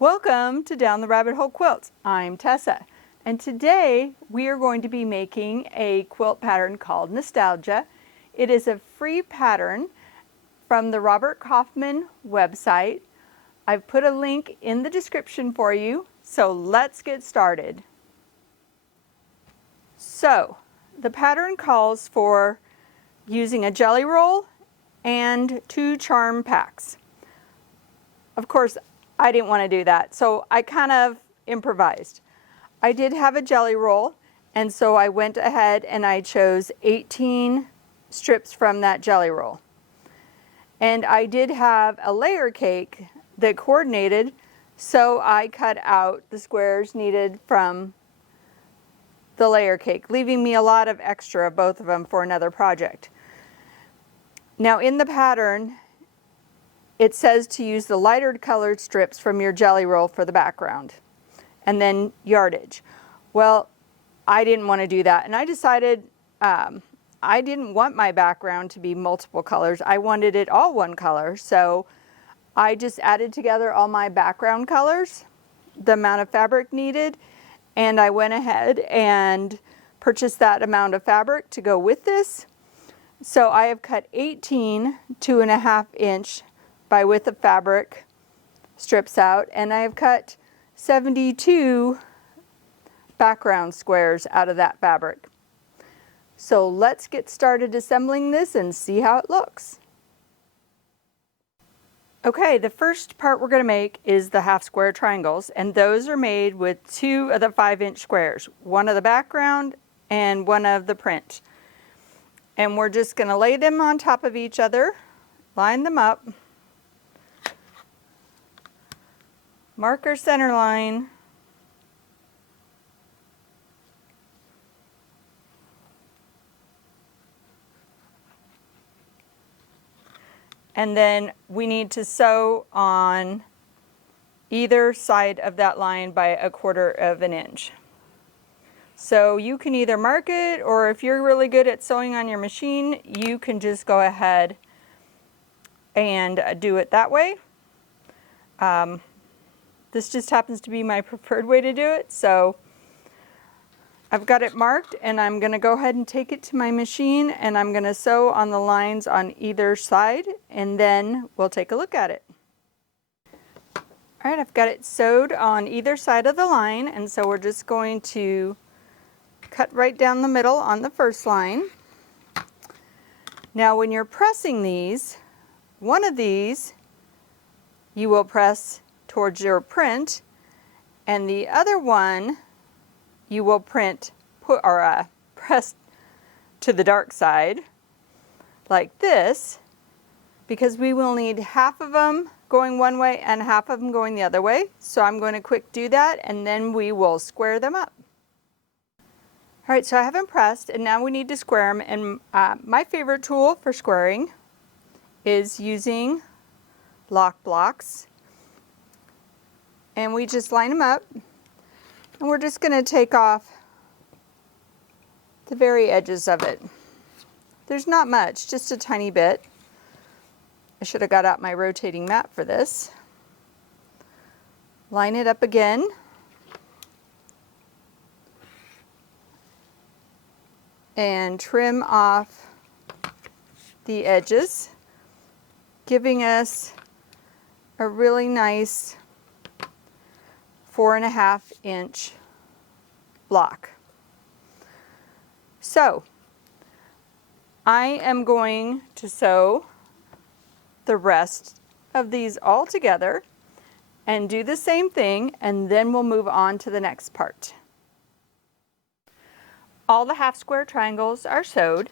Welcome to Down the Rabbit Hole Quilts. I'm Tessa, and today we are going to be making a quilt pattern called Nostalgia. It is a free pattern from the Robert Kaufman website. I've put a link in the description for you, so let's get started. So, the pattern calls for using a jelly roll and 2 charm packs. Of course, I didn't want to do that, so I kind of improvised. I did have a jelly roll, and so I went ahead and I chose 18 strips from that jelly roll. And I did have a layer cake that coordinated, so I cut out the squares needed from the layer cake, leaving me a lot of extra of both of them for another project. Now in the pattern, it says to use the lighter colored strips from your jelly roll for the background, and then yardage. Well, I didn't want to do that, and I decided I didn't want my background to be multiple colors. I wanted it all one color, so I just added together all my background colors, the amount of fabric needed, and I went ahead and purchased that amount of fabric to go with this. So I have cut 18 2.5 inch by width of fabric strips out, and I have cut 72 background squares out of that fabric. So let's get started assembling this and see how it looks. Okay, the first part we're going to make is the half square triangles, and those are made with 2 of the 5-inch squares, one of the background and one of the print. And we're just going to lay them on top of each other, line them up, mark our center line, and then we need to sew on either side of that line by 1/4 inch. So you can either mark it, or if you're really good at sewing on your machine, you can just go ahead and do it that way. This just happens to be my preferred way to do it, so I've got it marked, and I'm going to go ahead and take it to my machine, and I'm going to sew on the lines on either side, and then we'll take a look at it. Alright, I've got it sewed on either side of the line, and so we're just going to cut right down the middle on the first line. Now when you're pressing these, one of these you will press towards your print, and the other one you will press to the dark side like this, because we will need half of them going one way and half of them going the other way. So I'm going to quick do that, and then we will square them up. Alright, so I have them pressed, and now we need to square them, and my favorite tool for squaring is using lock blocks. And we just line them up, and we're just going to take off the very edges of it. There's not much, just a tiny bit. I should have got out my rotating mat for this. Line it up again. And trim off the edges, giving us a really nice 4.5 inch block. So I am going to sew the rest of these all together and do the same thing, and then we'll move on to the next part. All the half square triangles are sewed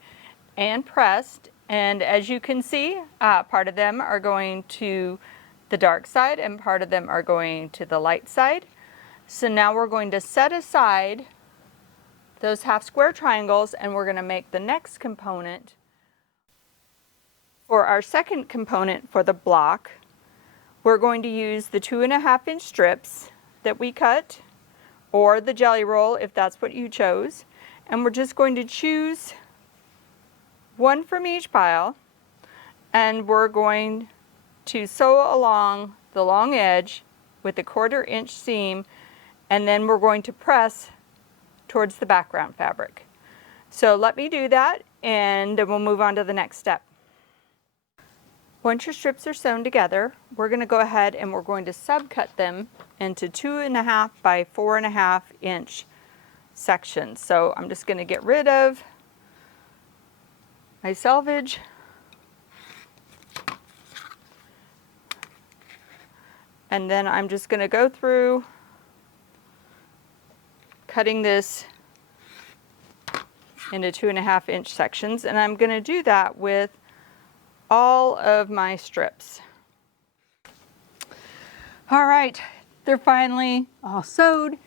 and pressed, and as you can see, part of them are going to the dark side and part of them are going to the light side. So now we're going to set aside those half square triangles, and we're going to make the next component. For our second component for the block, we're going to use the 2.5 inch strips that we cut, or the jelly roll if that's what you chose, and we're just going to choose one from each pile, and we're going to sew along the long edge with a 1/4 inch seam, and then we're going to press towards the background fabric. So let me do that, and then we'll move on to the next step. Once your strips are sewn together, we're going to go ahead and we're going to subcut them into 2.5 by 4.5 inch sections. So I'm just going to get rid of my selvage. And then I'm just going to go through cutting this into 2.5 inch sections, and I'm going to do that with all of my strips. All right, they're finally all sewed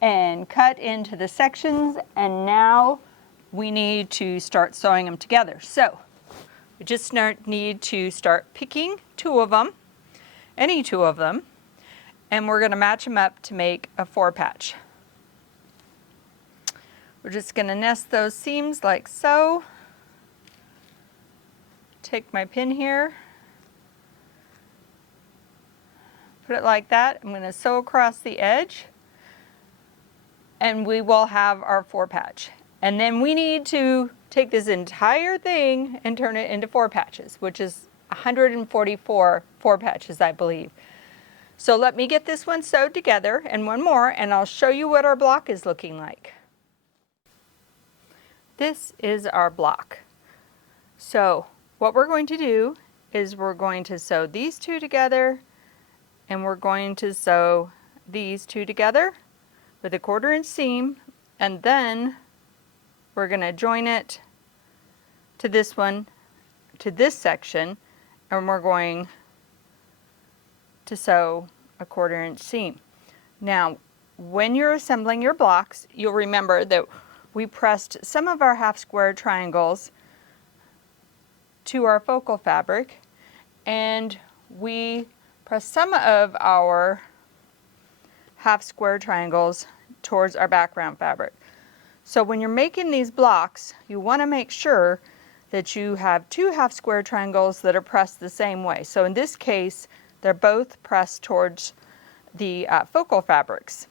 and cut into the sections, and now we need to start sewing them together. So we just need to start picking 2 of them, any 2 of them, and we're going to match them up to make a 4 patch. We're just going to nest those seams like so. Take my pin here, put it like that. I'm going to sew across the edge, and we will have our 4 patch. And then we need to take this entire thing and turn it into 4 patches, which is 144 4 patches, I believe. So let me get this one sewed together and one more, and I'll show you what our block is looking like. This is our block. So what we're going to do is we're going to sew these 2 together, and we're going to sew these 2 together with a 1/4 inch seam, and then we're going to join it to this one, to this section, and we're going to sew a 1/4 inch seam. Now, when you're assembling your blocks, you'll remember that we pressed some of our 1/2 square triangles to our focal fabric, and we pressed some of our 1/2 square triangles towards our background fabric. So when you're making these blocks, you want to make sure that you have 2 1/2 square triangles that are pressed the same way. So in this case, they're both pressed towards the focal fabrics.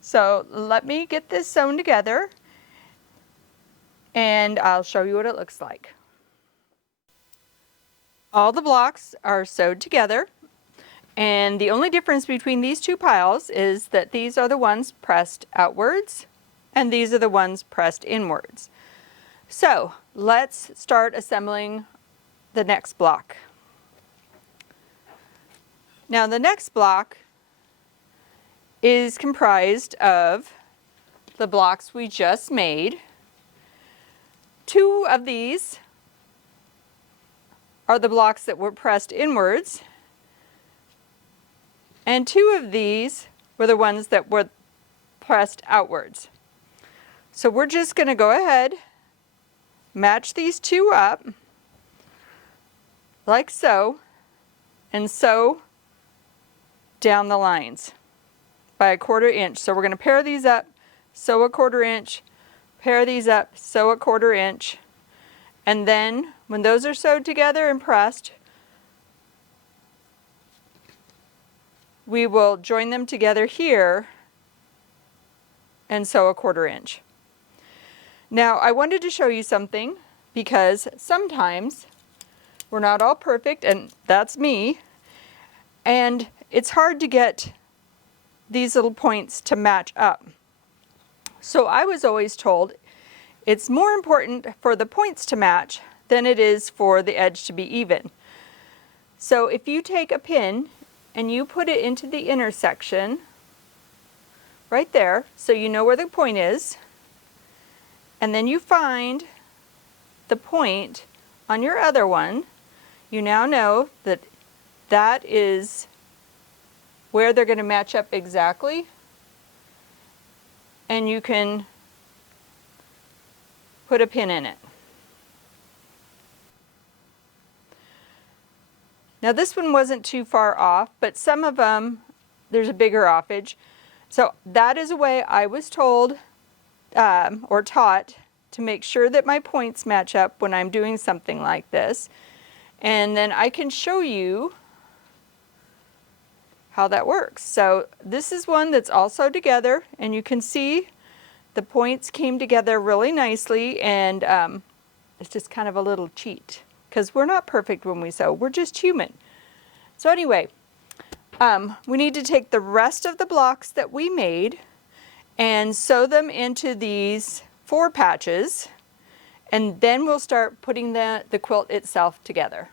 So let me get this sewn together, and I'll show you what it looks like. All the blocks are sewed together, and the only difference between these 2 piles is that these are the ones pressed outwards and these are the ones pressed inwards. So let's start assembling the next block. Now the next block is comprised of the blocks we just made. 2 of these are the blocks that were pressed inwards, and 2 of these were the ones that were pressed outwards. So we're just going to go ahead, match these 2 up like so, and sew down the lines by a 1/4 inch. So we're going to pair these up, sew a 1/4 inch, pair these up, sew a 1/4 inch, and then when those are sewed together and pressed, we will join them together here and sew a 1/4 inch. Now I wanted to show you something, because sometimes we're not all perfect, and that's me, and it's hard to get these little points to match up. So I was always told it's more important for the points to match than it is for the edge to be even. So if you take a pin and you put it into the intersection right there, so you know where the point is, and then you find the point on your other one, you now know that that is where they're going to match up exactly, and you can put a pin in it. Now this one wasn't too far off, but some of them there's a bigger offage. So that is a way I was told or taught to make sure that my points match up when I'm doing something like this. and then I can show you how that works. So this is one that's all sewed together, and you can see the points came together really nicely, and it's just kind of a little cheat because we're not perfect when we sew, we're just human. So anyway, we need to take the rest of the blocks that we made and sew them into these 4 patches, and then we'll start putting the quilt itself together.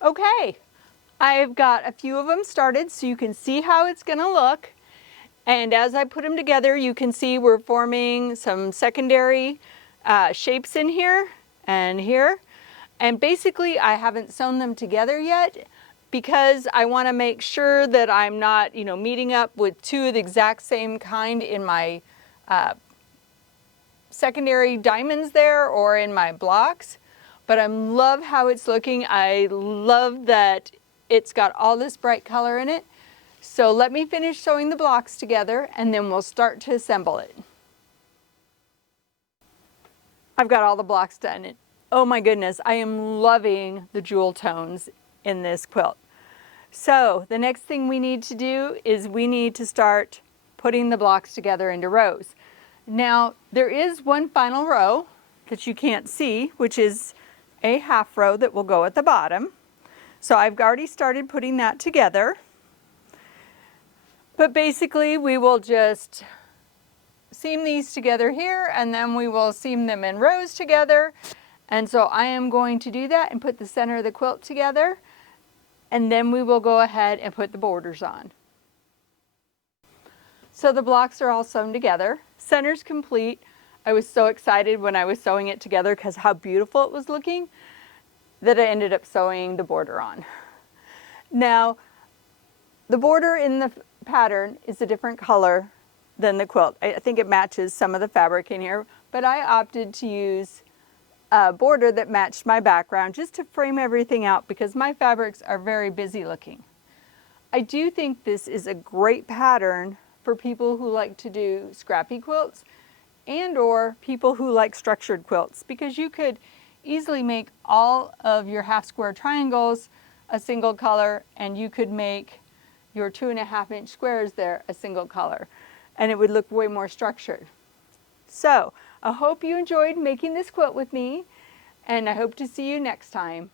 Okay, I've got a few of them started so you can see how it's going to look. And as I put them together, you can see we're forming some secondary shapes in here and here. And basically, I haven't sewn them together yet because I want to make sure that I'm not, meeting up with 2 of the exact same kind in my secondary diamonds there or in my blocks. But I love how it's looking. I love that it's got all this bright color in it. So let me finish sewing the blocks together and then we'll start to assemble it. I've got all the blocks done. And oh my goodness, I am loving the jewel tones in this quilt. So the next thing we need to do is we need to start putting the blocks together into rows. Now there is one final row that you can't see, which is a half row that will go at the bottom. So I've already started putting that together. But basically we will just seam these together here and then we will seam them in rows together. And so I am going to do that and put the center of the quilt together, and then we will go ahead and put the borders on. So the blocks are all sewn together. Center's complete. I was so excited when I was sewing it together because how beautiful it was looking that I ended up sewing the border on. Now, the border in the pattern is a different color than the quilt. I think it matches some of the fabric in here, but I opted to use a border that matched my background just to frame everything out because my fabrics are very busy looking. I do think this is a great pattern for people who like to do scrappy quilts and or people who like structured quilts, because you could easily make all of your half square triangles a single color, and you could make your 2.5-inch squares there a single color, and it would look way more structured. So I hope you enjoyed making this quilt with me, and I hope to see you next time.